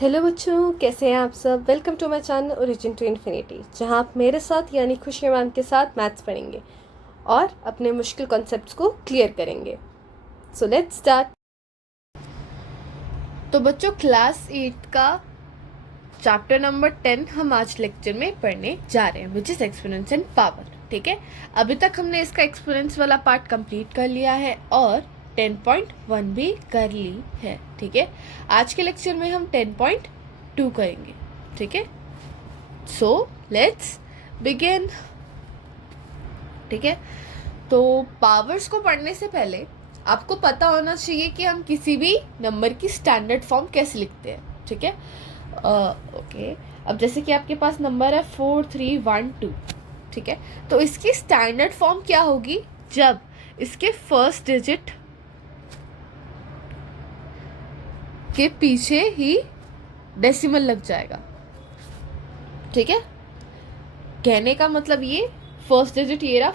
Hello बच्चों, कैसे हैं आप सब। Welcome to my channel origin to infinity, जहां आप मेरे साथ यानी खुशी मैम के साथ मैथ्स पढ़ेंगे और अपने मुश्किल कॉन्सेप्ट्स को क्लियर करेंगे। So let's start. तो बच्चों, क्लास 8 का चैप्टर नंबर 10 हम आज लेक्चर में पढ़ने जा रहे हैं, which is exponents and power. ठीक है, अभी तक हमने इसका एक्सपोनेंट्स वाला पार्ट कंप्लीट कर लिया है और 10.1 भी कर ली है। ठीक है, आज के लेक्चर में हम 10.2 करेंगे। ठीक है, सो लेट्स बिगिन। ठीक है, तो पावर्स को पढ़ने से पहले आपको पता होना चाहिए कि हम किसी भी नंबर की स्टैंडर्ड फॉर्म कैसे लिखते हैं। ठीक है, ओके। अब जैसे कि आपके पास नंबर है 4312। ठीक है, तो इसकी स्टैंडर्ड फॉर्म क्या होगी जब इसके फर्स्ट डिजिट के पीछे ही डेसिमल लग जाएगा। ठीक है, कहने का मतलब ये फर्स्ट डिजिट ये रहा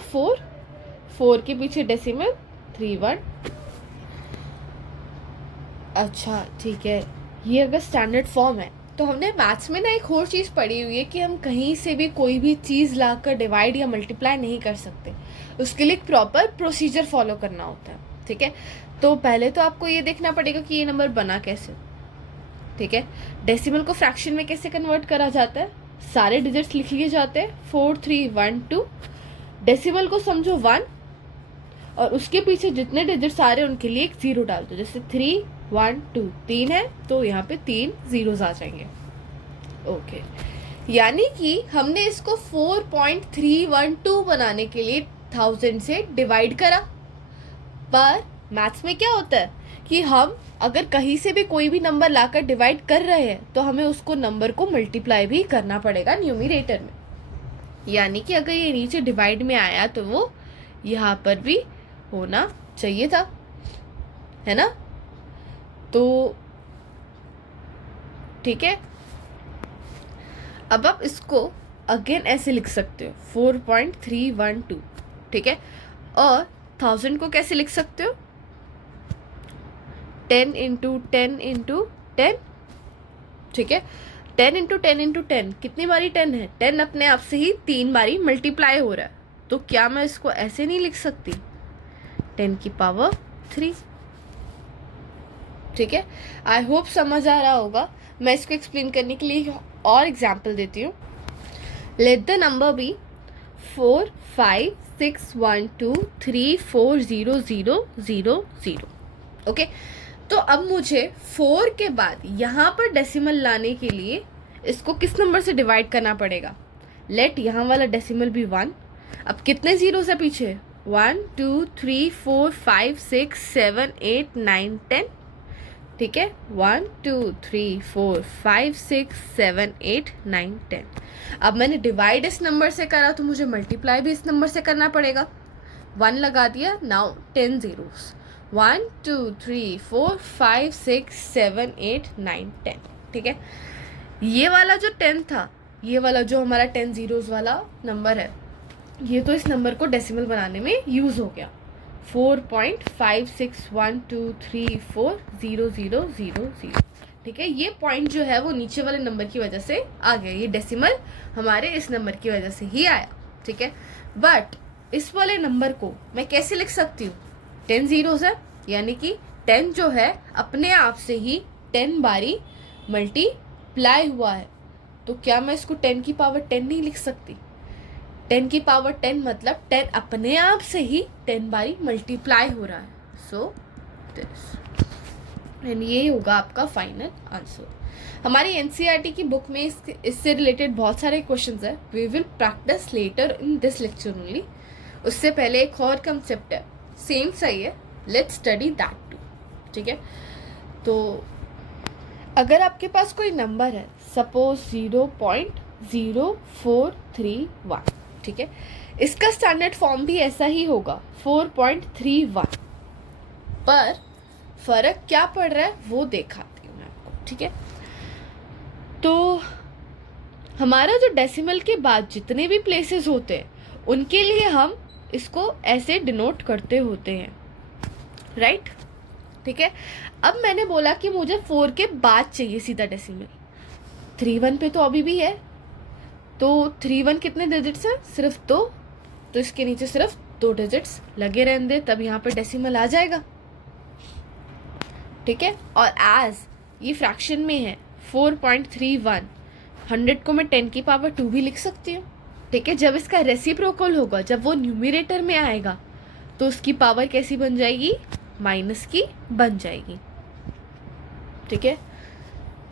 4 के पीछे डेसिमल 31। अच्छा ठीक है, ये अगर स्टैंडर्ड फॉर्म है तो हमने मैथ्स में ना एक और चीज़ पढ़ी हुई है कि हम कहीं से भी कोई भी चीज़ लाकर डिवाइड या मल्टीप्लाई नहीं कर सकते। उसके लिए एक प्रॉपर प्रोसीजर फॉलो करना होता है। ठीक है, तो पहले तो आपको ये देखना पड़ेगा कि ये नंबर बना कैसे। ठीक है, डेसिमल को फ्रैक्शन में कैसे कन्वर्ट करा जाता है। सारे डिजिट्स लिख लिए जाते हैं 4312। डेसिमल को समझो 1 और उसके पीछे जितने डिजिट्स आ रहे हैं उनके लिए एक 0 डाल दो। जैसे 3 1 2 3 है तो यहाँ पे 3 जीरोस आ जाएंगे। ओके, यानी कि हमने इसको 4.312 बनाने के लिए 1000 से डिवाइड करा। पर मैथ्स में क्या होता है कि हम अगर कहीं से भी कोई भी नंबर लाकर डिवाइड कर रहे हैं तो हमें उसको नंबर को मल्टीप्लाई भी करना पड़ेगा न्यूमरेटर में। यानी कि अगर ये नीचे डिवाइड में आया तो वो यहाँ पर भी होना चाहिए था, है ना। तो ठीक है, अब आप इसको अगेन ऐसे लिख सकते हो 4.312। ठीक है, और 1000 को कैसे लिख सकते हो 10 इंटू 10 इंटू 10। ठीक है, 10 इंटू 10 इंटू 10 कितनी बारी 10 है। 10 अपने आप से ही 3 बारी मल्टीप्लाई हो रहा है, तो क्या मैं इसको ऐसे नहीं लिख सकती 10 की पावर 3। ठीक है, आई होप समझ आ रहा होगा। मैं इसको एक्सप्लेन करने के लिए और एग्जाम्पल देती हूँ। Let the number B 4 5 6 1 2 3 4 0 0 0 0। Okay, तो अब मुझे 4 के बाद यहाँ पर डेसिमल लाने के लिए इसको किस नंबर से डिवाइड करना पड़ेगा। लेट यहाँ वाला डेसिमल भी 1। अब कितने जीरो है पीछे 1 2 3 4 5 6 7 8 9 10। ठीक है, 1 2 3 4 5 6 7 8 9 10। अब मैंने डिवाइड इस नंबर से करा तो मुझे मल्टीप्लाई भी इस नंबर से करना पड़ेगा। 1 लगा दिया, नाउ 10 जीरोस 1 2 3 4 5 6 7 8 9 10। ठीक है, ये वाला जो 10 था, ये वाला जो हमारा 10 जीरोस वाला नंबर है, ये तो इस नंबर को डेसिमल बनाने में यूज हो गया। 4.561223400000। ठीक है, ये पॉइंट जो है वो नीचे वाले नंबर की वजह से आ गया, ये डेसिमल हमारे इस नंबर की वजह से ही आया। ठीक है, बट इस वाले नंबर को मैं कैसे लिख सकती हूँ 10 जीरोस है, यानी कि 10 जो है अपने आप से ही 10 बारी मल्टीप्लाई हुआ है, तो क्या मैं इसको 10 की पावर 10 नहीं लिख सकती। 10 की पावर 10 मतलब 10 अपने आप से ही 10 बारी मल्टीप्लाई हो रहा है। सो दिस, एंड ये होगा आपका फाइनल आंसर। हमारी एनसीईआरटी की बुक में इससे रिलेटेड बहुत सारे क्वेश्चंस है। We will practice later in this lecture only. उससे पहले एक और कंसेप्ट है, सेम सही है, लेट्स स्टडी दैट टू। ठीक है, तो अगर आपके पास कोई नंबर है सपोज 0.0431, ठीक है, इसका स्टैंडर्ड फॉर्म भी ऐसा ही होगा 4.31, पर फर्क क्या पड़ रहा है वो दिखाती हूँ मैं आपको। ठीक है, तो हमारा जो डेसिमल के बाद जितने भी प्लेसेस होते हैं उनके लिए हम इसको ऐसे डिनोट करते होते हैं, राइट। ठीक है। अब मैंने बोला कि मुझे 4 के बाद चाहिए सीधा डेसिमल। 3 1 पे तो अभी भी है, तो 3 1 कितने डिजिट्स हैं? सिर्फ 2, तो इसके नीचे सिर्फ 2 डिजिट्स लगे रहने दे, तब यहाँ पर डेसिमल आ जाएगा। ठीक है। और एज ये फ्रैक्शन में है 4.31, 100 को मैं 10 की पावर 2 भी लिख सकती हूँ। ठीक है। जब इसका रेसिप्रोकल होगा, जब वो न्यूमरेटर में आएगा, तो उसकी पावर कैसी बन जाएगी? माइनस की बन जाएगी। ठीक है।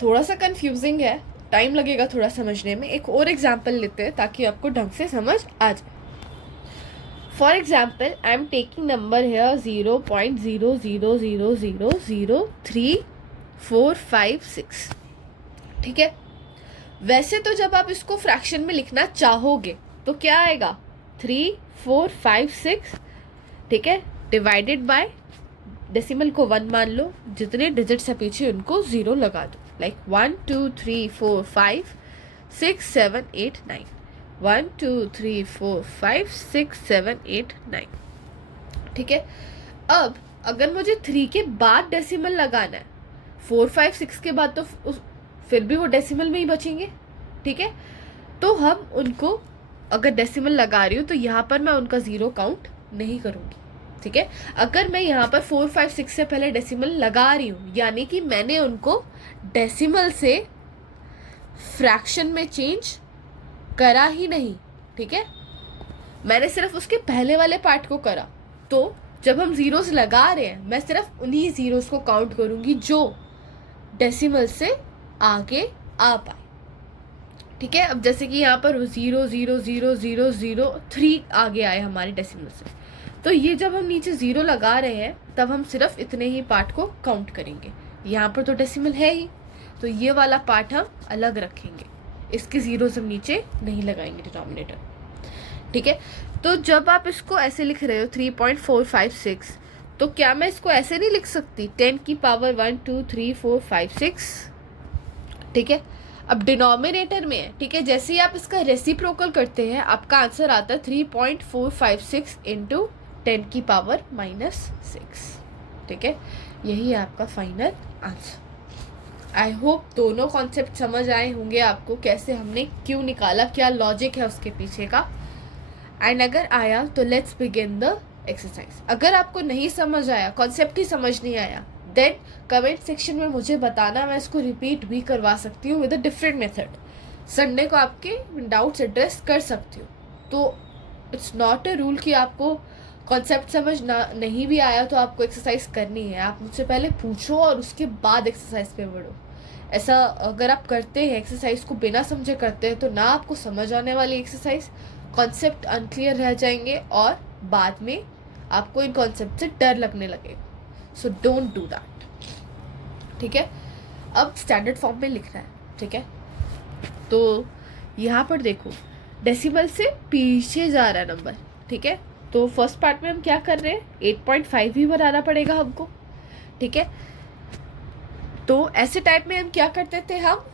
थोड़ा सा कंफ्यूजिंग है, टाइम लगेगा थोड़ा समझने में। एक और एग्जाम्पल लेते हैं ताकि आपको ढंग से समझ आ जाए। For example, I am taking number here 0.00000345 ठीक है। वैसे तो जब आप इसको फ्रैक्शन में लिखना चाहोगे तो क्या आएगा? 3 4 5 6, ठीक है, डिवाइडेड बाय डेसिमल को 1 मान लो, जितने डिजिट्स है पीछे उनको 0 लगा दो, लाइक 1 2 3 4 5 6 7 8 9, 1 2 3 4 5 6 7 8 9। ठीक है। अब अगर मुझे 3 के बाद डेसिमल लगाना है, 4 5 6 के बाद तो फिर भी वो डेसिमल में ही बचेंगे। ठीक है। तो हम उनको, अगर डेसिमल लगा रही हूँ तो यहाँ पर मैं उनका 0 काउंट नहीं करूँगी। ठीक है। अगर मैं यहाँ पर 4 5 6 से पहले डेसिमल लगा रही हूँ, यानी कि मैंने उनको डेसिमल से फ्रैक्शन में चेंज करा ही नहीं। ठीक है। मैंने सिर्फ उसके पहले वाले पार्ट को करा, तो जब हम जीरोस लगा रहे हैं, मैं सिर्फ उन्हीं जीरोस को काउंट करूँगी जो डेसिमल से आगे आ पाए। ठीक है। अब जैसे कि यहाँ पर 0.00003 आगे आए हमारे डेसिमल से, तो ये जब हम नीचे 0 लगा रहे हैं तब हम सिर्फ इतने ही पार्ट को काउंट करेंगे। यहाँ पर तो डेसिमल है ही, तो ये वाला पार्ट हम अलग रखेंगे, इसके जीरोस हम नीचे नहीं लगाएंगे डिनोमिनेटर। ठीक है। तो जब आप इसको ऐसे लिख रहे हो 3.456, तो क्या मैं इसको ऐसे नहीं लिख सकती 10 की पावर 1 2 3 4 5 6? ठीक है। अब डिनोमिनेटर में है। ठीक है। जैसे ही आप इसका रेसिप्रोकल करते हैं, आपका आंसर आता है 3.456 इंटू 10 की पावर -6। ठीक है। यही है आपका फाइनल आंसर। आई होप दोनों कॉन्सेप्ट समझ आए होंगे आपको, कैसे हमने क्यों निकाला, क्या लॉजिक है उसके पीछे का। एंड अगर आया तो लेट्स बिगिन द एक्सरसाइज। अगर आपको नहीं समझ आया, कॉन्सेप्ट ही समझ नहीं आया, देन कमेंट सेक्शन में मुझे बताना, मैं इसको रिपीट भी करवा सकती हूँ with a different method. Sunday को आपके डाउट्स एड्रेस कर सकती हूँ। तो इट्स नॉट अ रूल कि आपको कॉन्सेप्ट समझ नहीं भी आया तो आपको एक्सरसाइज करनी है। आप मुझसे पहले पूछो और उसके बाद एक्सरसाइज पे बढ़ो। ऐसा अगर आप करते हैं, एक्सरसाइज को बिना समझे करते हैं, तो ना आपको समझ आने वाली एक्सरसाइज, कॉन्सेप्ट अनक्लियर रह जाएंगे और बाद में आपको इन कॉन्सेप्ट से डर लगने लगेगा। So don't do that. ठीक है। अब स्टैंडर्ड फॉर्म में लिखना है। ठीक है। तो यहाँ पर देखो, डेसिमल से पीछे जा रहा है नंबर। ठीक है। तो फर्स्ट पार्ट में हम क्या कर रहे हैं, 8.5 ही बनाना पड़ेगा हमको। ठीक है। तो ऐसे टाइप में हम क्या करते थे, हम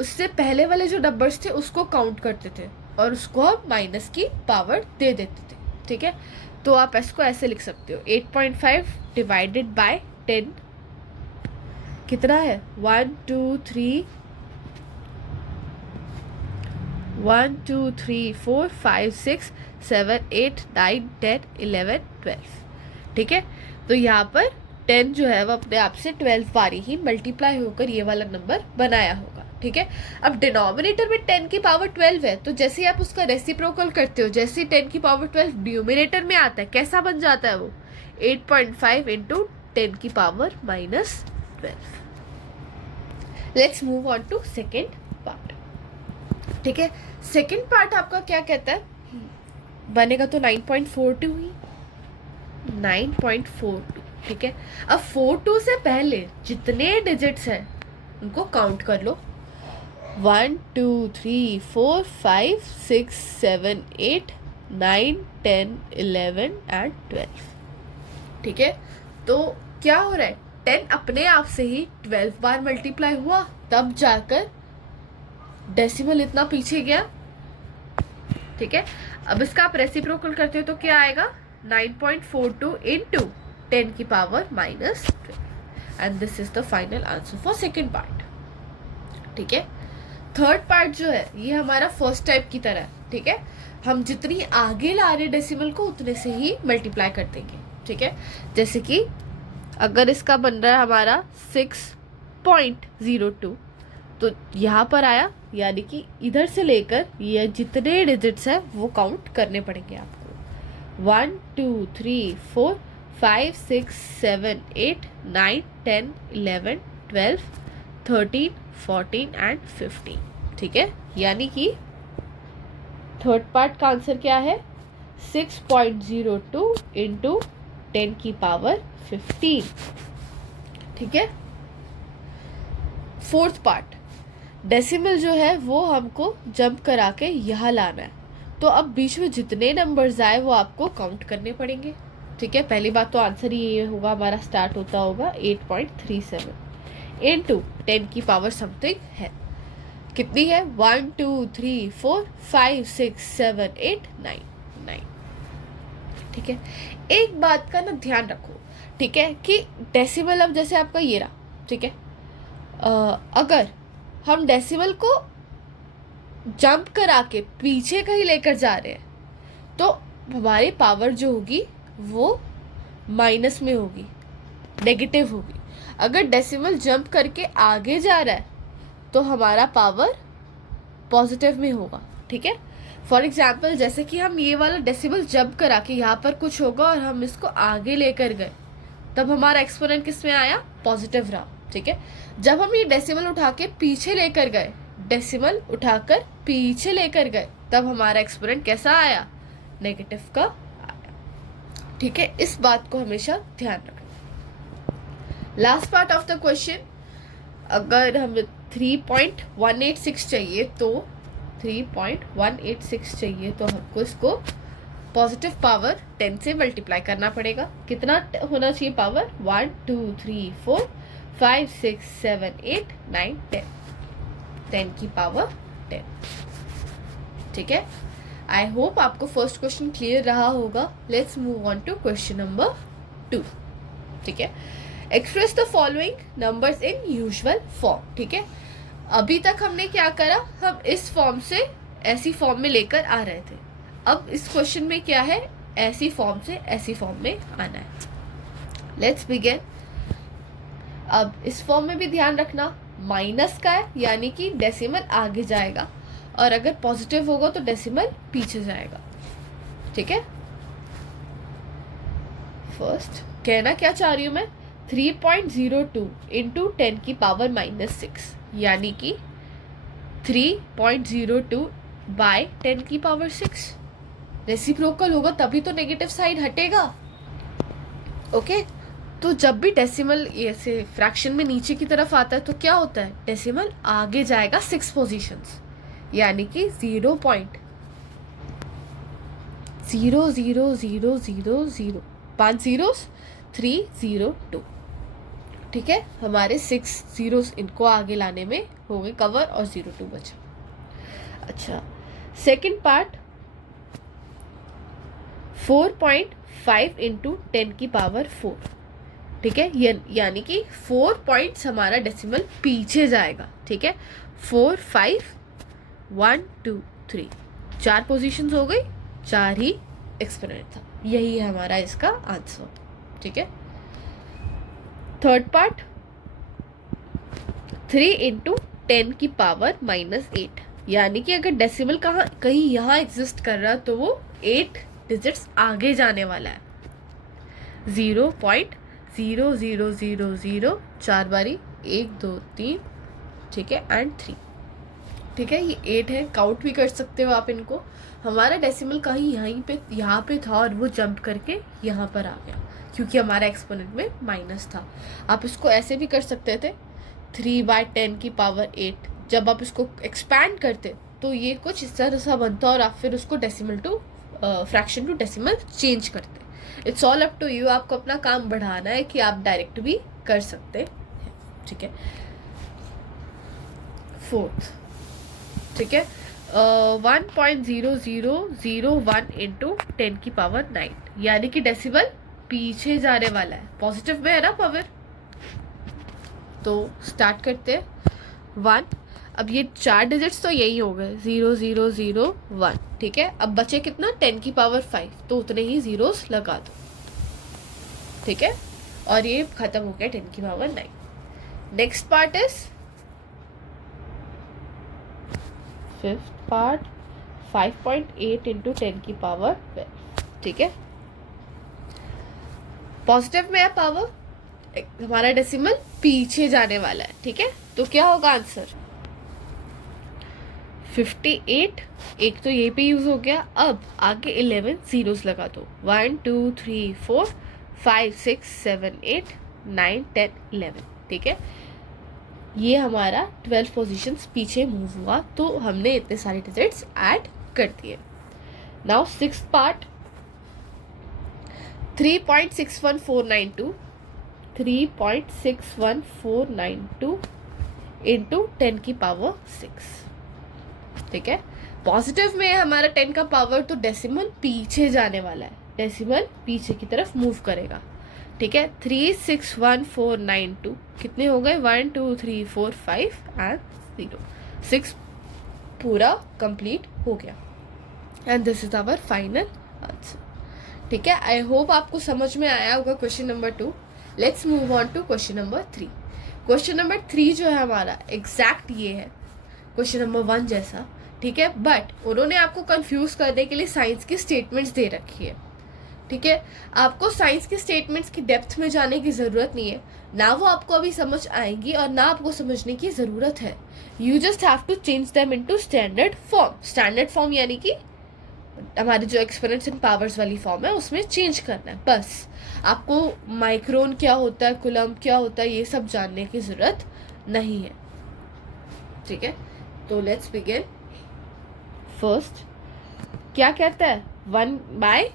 उससे पहले वाले जो नंबर्स थे उसको काउंट करते थे और उसको हम माइनस की पावर दे देते थे। ठीक है। तो आप इसको ऐसे लिख सकते हो, 8.5 डिवाइडेड बाय 10 कितना है, 1 2 3 4 5 6 7 8 9 10 11 12। ठीक है। तो यहाँ पर 10 जो है वो अपने आप से 12 बारी ही मल्टीप्लाई होकर ये वाला नंबर बनाया होगा। ठीक है। अब डिनोमिनेटर में 10 की पावर 12 है, तो जैसे ही आप उसका रेसिप्रोकल करते हो, जैसे ही 10 की पावर 12 न्यूमरेटर में आता है, कैसा बन जाता है वो, 8.5 इंटू 10 की power -12। Let's move on to second part. ठीक है। सेकेंड पार्ट आपका क्या कहता है, बनेगा तो 9.42 ही, 9.42। ठीक है। अब 42 से पहले जितने डिजिट्स हैं उनको काउंट कर लो, 1 2 3 4 5 6 7 8 9 10 11 एंड 12। ठीक है। तो क्या हो रहा है, 10 अपने आप से ही 12 बार मल्टीप्लाई हुआ, तब जाकर डेसिमल इतना पीछे गया। ठीक है। अब इसका आप रेसिप्रोकल करते हो तो क्या आएगा, 9.42 इंटू 10 की power -12। And this is the final answer for second part. ठीक है. थर्ड पार्ट जो है ये हमारा फर्स्ट टाइप की तरह है. ठीक है. हम जितनी आगे ला रहे डेसिमल को उतने से ही मल्टीप्लाई कर देंगे. ठीक है. जैसे कि अगर इसका बन रहा है हमारा 6.02 तो यहाँ पर आया, यानी कि इधर से लेकर ये जितने डिजिट्स हैं वो काउंट करने पड़ेंगे आपको. 1 2 3 4 5 6 7 8 9 10 11 12 13 14 एंड 15. ठीक है. यानी कि थर्ड पार्ट का आंसर क्या है? 6.02 इंटू 10 की पावर 15. ठीक है. फोर्थ पार्ट, डेसिमल जो है वो हमको जंप करा के यहाँ लाना है. तो अब बीच में जितने नंबर्स आए वो आपको काउंट करने पड़ेंगे. ठीक है. पहली बात तो आंसर ये होगा, हमारा स्टार्ट होता होगा 8.37 इंटू 10 की पावर समथिंग है. कितनी है? 1 2 3 4 5 6 7 8 9 9. ठीक है. एक बात का ना ध्यान रखो. ठीक है, कि डेसिमल अब जैसे आपका ये रहा. ठीक है. अगर हम डेसिमल को जंप करा के पीछे कहीं लेकर जा रहे हैं तो हमारी पावर जो होगी वो माइनस में होगी, नेगेटिव होगी. अगर डेसिमल जंप करके आगे जा रहा है तो हमारा पावर पॉजिटिव में होगा. ठीक है. फॉर एग्जाम्पल जैसे कि हम ये वाला डेसिमल जंप करा के यहाँ पर कुछ होगा और हम इसको आगे लेकर गए, तब हमारा एक्सपोनेंट किस में आया? पॉजिटिव रहा. ठीक है. जब हम ये डेसिमल उठा के पीछे लेकर गए, डेसिमल उठाकर पीछे लेकर गए, तब हमारा एक्सपोनेंट कैसा आया? नेगेटिव का आया. ठीक है. इस बात को हमेशा ध्यान रखना. Last part of the question, अगर हमें 3.186 चाहिए तो 3.186 चाहिए तो हमको इसको पॉजिटिव पावर 10 से मल्टीप्लाई करना पड़ेगा. कितना होना चाहिए पावर? 1 2 3 4 5 6 7 8 9 10. 10 की पावर 10. ठीक है. आई होप आपको फर्स्ट क्वेश्चन क्लियर रहा होगा. Let's move on to question number 2. ठीक है. Express the following numbers in usual form. ठीक है. अभी तक हमने क्या करा? हम इस फॉर्म से ऐसी फॉर्म में लेकर आ रहे थे. अब इस क्वेश्चन में क्या है? ऐसी फॉर्म से ऐसी फॉर्म में आना है. Let's begin. अब इस फॉर्म में भी ध्यान रखना माइनस का है, यानी कि डेसिमल आगे जाएगा, और अगर पॉजिटिव होगा तो डेसिमल पीछे जाएगा. ठीक है. फर्स्ट कहना क्या चाह रही हूँ मैं? 3.02 इंटू 10 की पावर -6, यानी कि 3.02 बाय 10 की पावर 6. रेसिप्रोकल होगा तभी तो नेगेटिव साइड हटेगा. ओके. तो जब भी डेसिमल ऐसे फ्रैक्शन में नीचे की तरफ आता है तो क्या होता है? डेसिमल आगे जाएगा 6 पोजीशंस, यानी कि 0.00000 5 zeros 302. ठीक है. हमारे 6 zeros इनको आगे लाने में हो गए कवर और 02 बचा. अच्छा. सेकेंड पार्ट 4.5 इंटू 10 की पावर 4. ठीक है. यानी कि 4 पॉइंट्स हमारा डेसिमल पीछे जाएगा. ठीक है. 4 5 1 2 3 4 पोजीशंस हो गई, 4 ही एक्सपोनेंट था. यही है हमारा इसका आंसर. ठीक है. थर्ड पार्ट 3 इंटू 10 की पावर -8, यानी कि अगर डेसिमल कहीं यहाँ एग्जिस्ट कर रहा तो वो 8 डिजिट्स आगे जाने वाला है. 0.0000 4 बारी 1 2 3. ठीक है. एंड 3. ठीक है. ये 8 है, काउंट भी कर सकते हो आप इनको. हमारा डेसिमल कहीं यहाँ पे था और वो जंप करके यहाँ पर आ गया क्योंकि हमारा एक्सपोनेंट में माइनस था. आप इसको ऐसे भी कर सकते थे 3/10 की पावर 8. जब आप इसको एक्सपैंड करते तो ये कुछ इस तरह सा बनता और आप फिर उसको decimal to fraction to decimal change करते. It's all up to you. आपको अपना काम बढ़ाना है कि आप डायरेक्ट भी कर सकते हैं. ठीक है. फोर्थ. ठीक है. 1.0001 इंटू 10 की पावर 9, यानी कि डेसिमल पीछे जाने वाला है. पॉजिटिव में है ना पावर. तो स्टार्ट करते हैं। 1, अब ये 4 डिजिट्स तो यही हो गए, 0 0 0 1, ठीक है। अब बचे कितना, 10 की पावर 5, तो उतने ही जीरोस लगा दो, ठीक है। और ये खत्म हो गया 10 की power 9। Next part is fifth part, 5.8 into 10 की पावर 12, ठीक है। पॉजिटिव में है पावर, हमारा डेसिमल पीछे जाने वाला है, ठीक है। तो क्या होगा आंसर, 58, एक तो ये पे यूज हो गया। अब आगे 11 जीरोस लगा दो, 1 2 3 4 5 6 7 8 9 10 11, ठीक है। ये हमारा 12 पोजीशंस पीछे मूव हुआ, तो हमने इतने सारे डिजिट्स ऐड कर दिए। नाउ सिक्स्थ पार्ट, 3.61492 3.61492 इंटू 10 की पावर 6, ठीक है। पॉजिटिव में हमारा 10 का पावर, तो डेसिमल पीछे जाने वाला है, डेसिमल पीछे की तरफ मूव करेगा, ठीक है। 361,492 कितने हो गए, 1 2 3 4 5 एंड 0, 6 पूरा कंप्लीट हो गया। And this is our final answer, ठीक है। आई होप आपको समझ में आया होगा question number 2। Let's move on to question number 3। Question number 3 जो है हमारा एग्जैक्ट ये है क्वेश्चन नंबर 1 जैसा, ठीक है। बट उन्होंने आपको कंफ्यूज करने के लिए साइंस की स्टेटमेंट्स दे रखी है, ठीक है। आपको साइंस के स्टेटमेंट्स की डेप्थ में जाने की ज़रूरत नहीं है, ना वो आपको अभी समझ आएंगी और ना आपको समझने की ज़रूरत है। You just have to change them into standard form. Standard form यानी कि हमारी जो एक्सपोनेंट्स एंड पावर्स वाली फॉर्म है उसमें चेंज करना है, बस। आपको माइक्रोन क्या होता है, कूलम्ब क्या होता है, ये सब जानने की ज़रूरत नहीं है, ठीक है। तो लेट्स बिगिन। फर्स्ट क्या कहता है, 1/1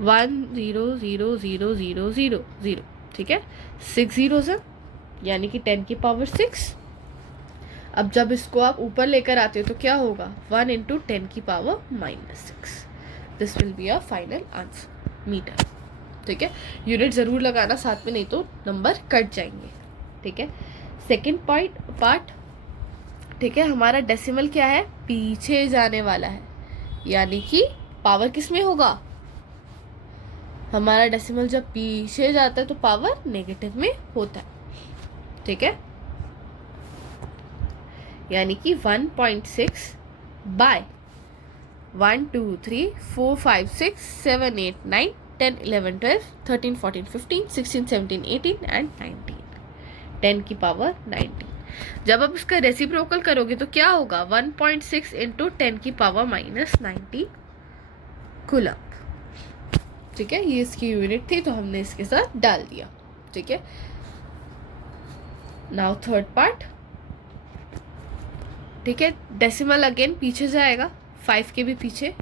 0 0 0 0 0, ठीक है। 6 जीरोस है यानी कि 10 की पावर 6। अब जब इसको आप ऊपर लेकर आते हो तो क्या होगा, 1 इंटू 10 की power -6। This will be a final answer, metre, ठीक है। यूनिट ज़रूर लगाना साथ में, नहीं तो नंबर कट जाएंगे, ठीक है। सेकेंड पार्ट, ठीक है। हमारा डेसिमल क्या है, पीछे जाने वाला है, यानी कि पावर किस में होगा, हमारा डेसिमल जब पीछे जाता है तो पावर नेगेटिव में होता है, ठीक है। यानी कि 1.6 बाय 1 2 3 4 5 6 7 8 9 10 11 12 13 14 15 16 17 18 एंड 19, 10 की पावर 19। जब आप इसका रेसिप्रोकल करोगे तो क्या होगा, 1.6 इंटू 10 की पावर -90 कूलम्ब, ठीक है। ये इसकी यूनिट थी तो हमने इसके साथ डाल दिया, ठीक है। नाउ थर्ड पार्ट, ठीक है। डेसिमल अगेन पीछे जाएगा, 5 के भी पीछे,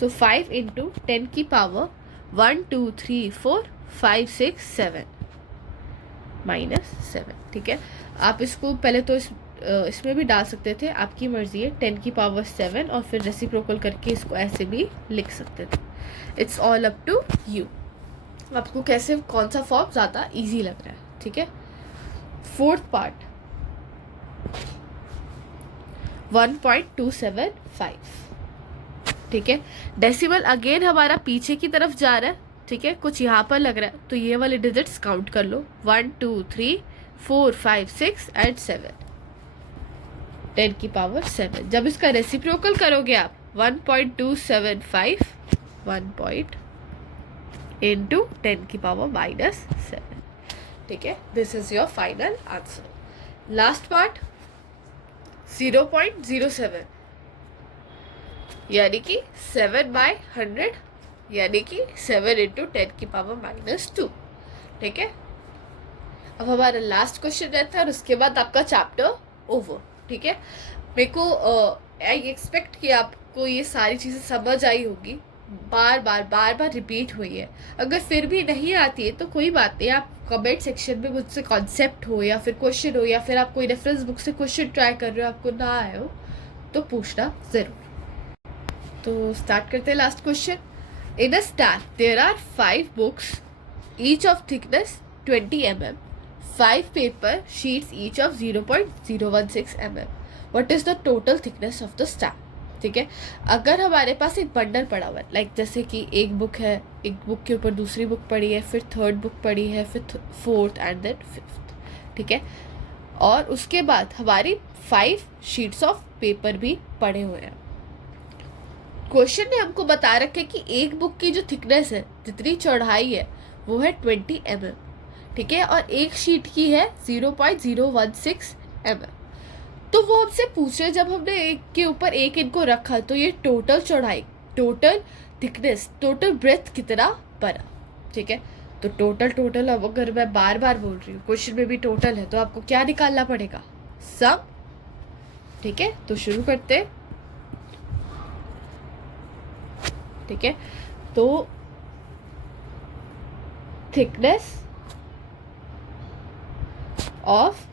सो 5 इंटू 10 की पावर 1 2 3 4 5 6 7 -7, ठीक है। आप इसको पहले तो इसमें भी डाल सकते थे, आपकी मर्जी है, 10 की पावर 7 और फिर रेसिप्रोकल करके इसको ऐसे भी लिख सकते थे। It's all up to you, आपको कैसे कौन सा फॉर्म ज़्यादा इजी लग रहा है, ठीक है। फोर्थ पार्ट, 1.275, ठीक है। डेसिमल अगेन हमारा पीछे की तरफ जा रहा है, ठीक है। कुछ यहाँ पर लग रहा है तो ये वाले डिजिट्स काउंट कर लो, 1 2 3 4 5 6 एंड 7, 10 की पावर 7। जब इसका रेसिप्रोकल करोगे आप 1.275 1 इंटू 10 की पावर -7, ठीक है। This is your final answer. Last part 0.07 यानी कि 7/100 यानी कि 7 इंटू 10 की पावर -2, ठीक है। अब हमारा लास्ट क्वेश्चन रहता है और उसके बाद आपका चैप्टर ओवर, ठीक है। मेरे को आई एक्सपेक्ट कि आपको ये सारी चीज़ें समझ आई होगी, बार बार रिपीट हुई है। अगर फिर भी नहीं आती है तो कोई बात नहीं, आप कमेंट सेक्शन में मुझसे कॉन्सेप्ट हो या फिर क्वेश्चन हो या फिर आप कोई रेफरेंस बुक से क्वेश्चन ट्राई कर रहे हो, आपको ना आए हो तो पूछना ज़रूर। तो स्टार्ट करते हैं last question. In a stack, there are 5 books, each of thickness 20 mm, 5 paper sheets each of 0.016 mm. What is the total thickness of the stack? ठीक है, अगर हमारे पास एक बंडल पड़ा हुआ है, लाइक जैसे कि एक बुक है, एक बुक के ऊपर दूसरी बुक पड़ी है, फिर थर्ड बुक पड़ी है, फिर फोर्थ एंड देन फिफ्थ, ठीक है, और उसके बाद हमारी 5 शीट्स ऑफ पेपर भी पड़े हुए हैं। क्वेश्चन ने हमको बता रखे कि एक बुक की जो थिकनेस है, जितनी चौड़ाई है, वो है 20 mm, ठीक है, और एक शीट की है 0.016 mm। तो वो हमसे पूछे, जब हमने एक के ऊपर एक इनको रखा तो ये टोटल चौड़ाई, टोटल थिकनेस, टोटल ब्रेथ कितना पड़ा, ठीक है। तो टोटल अब अगर मैं बार बार बोल रही हूँ, क्वेश्चन में भी टोटल है, तो आपको क्या निकालना पड़ेगा, सम, ठीक है। तो शुरू करते हैं, ठीक है। तो थिकनेस ऑफ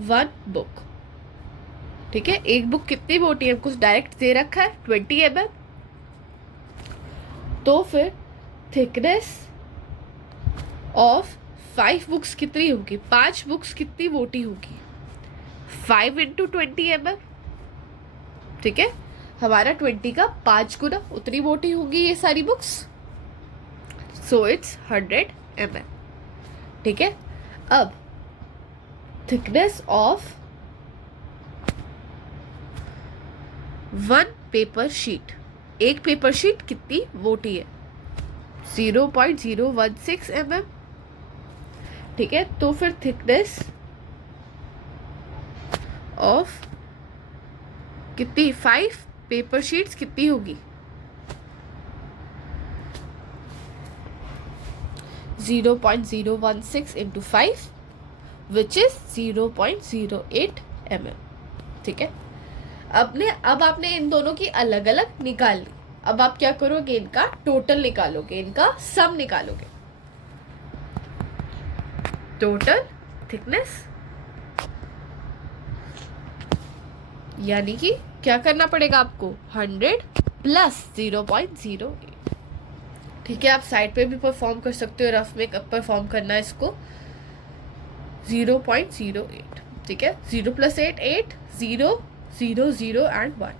वन बुक, ठीक है, एक बुक कितनी मोटी है, कुछ डायरेक्ट दे रखा है 20 mm, तो फिर थिकनेस ऑफ 5 बुक्स कितनी होगी, 5 बुक्स कितनी मोटी होगी, 5 into 20 mm, ठीक है, हमारा 20 का 5 गुना उतनी मोटी होगी ये सारी बुक्स, सो इट्स 100 mm, ठीक है। अब thickness of one paper sheet, एक पेपर शीट कितनी मोटी है, 0.016 mm, ठीक है। तो फिर थिकनेस ऑफ कितनी 5 पेपर शीट्स कितनी होगी, 0.016 into 5 which is 0.08 mm, ठीक है। अब आपने इन दोनों की अलग अलग निकाल ली। अब आप क्या करोगे, इनका टोटल निकालोगे, इनका सम निकालोगे, टोटल थिकनेस, यानी कि क्या करना पड़ेगा आपको, 100 प्लस 0.08, ठीक है। आप साइड पे भी परफॉर्म कर सकते हो, रफ में कब परफॉर्म करना है इसको, 0.08, ठीक है, 0 + 8 8, 0 0 0 and 1,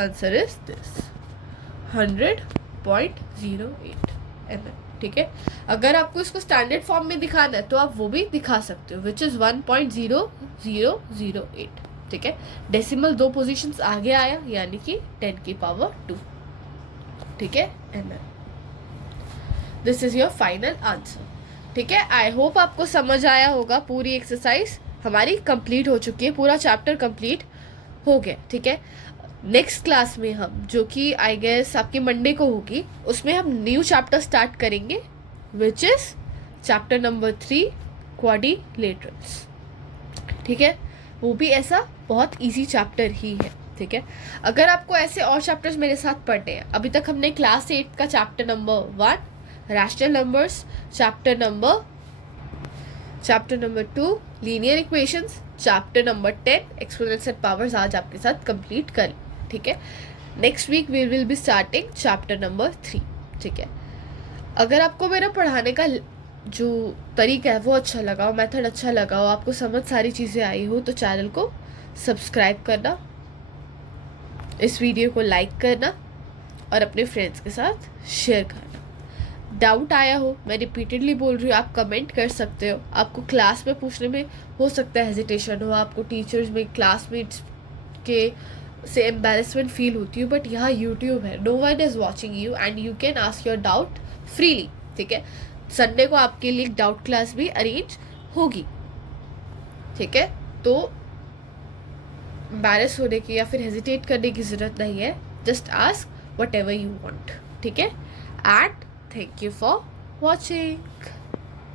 answer is this 100.08 mm, ठीक है। अगर आपको इसको स्टैंडर्ड फॉर्म में दिखाना है तो आप वो भी दिखा सकते हो, विच इज 1.0008, ठीक है। डेसिमल 2 पोजीशंस आगे आया, यानी कि 10 की पावर 2, ठीक है, mm। This is your final answer, ठीक है। आई होप आपको समझ आया होगा। पूरी एक्सरसाइज हमारी कंप्लीट हो चुकी है, पूरा चैप्टर कंप्लीट हो गया, ठीक है। नेक्स्ट क्लास में हम, जो कि आई गेस आपकी मंडे को होगी, उसमें हम न्यू चैप्टर स्टार्ट करेंगे, which is chapter number 3 quadrilaterals, ठीक है। वो भी ऐसा बहुत इजी चैप्टर ही है, ठीक है। अगर आपको ऐसे और चैप्टर्स मेरे साथ पढ़ने हैं, अभी तक हमने क्लास 8 का chapter number 1 rational numbers, chapter number 2 linear equations, chapter number 10 exponents and powers आज आपके साथ कंप्लीट कर, ठीक है। Next week we will be starting chapter number 3, ठीक है। अगर आपको मेरा पढ़ाने का जो तरीका है वो अच्छा लगा हो, मेथड अच्छा लगा हो, आपको समझ सारी चीज़ें आई हो, तो चैनल को सब्सक्राइब करना, इस वीडियो को लाइक करना और अपने फ्रेंड्स के साथ शेयर करना। डाउट आया हो, मैं रिपीटेडली बोल रही हूँ, आप कमेंट कर सकते हो। आपको क्लास में पूछने में हो सकता है हेजिटेशन हो, आपको टीचर्स में, क्लासमेट्स के से एम्बैरेसमेंट फील होती हो, बट यहाँ यूट्यूब है, no one is watching you and you can ask your doubt freely, ठीक है। संडे को आपके लिए डाउट क्लास भी अरेंज होगी, ठीक है। तो एम्बैरेस होने की या फिर हेजिटेट करने की ज़रूरत नहीं है, just ask whatever you want, ठीक है। And thank you for watching.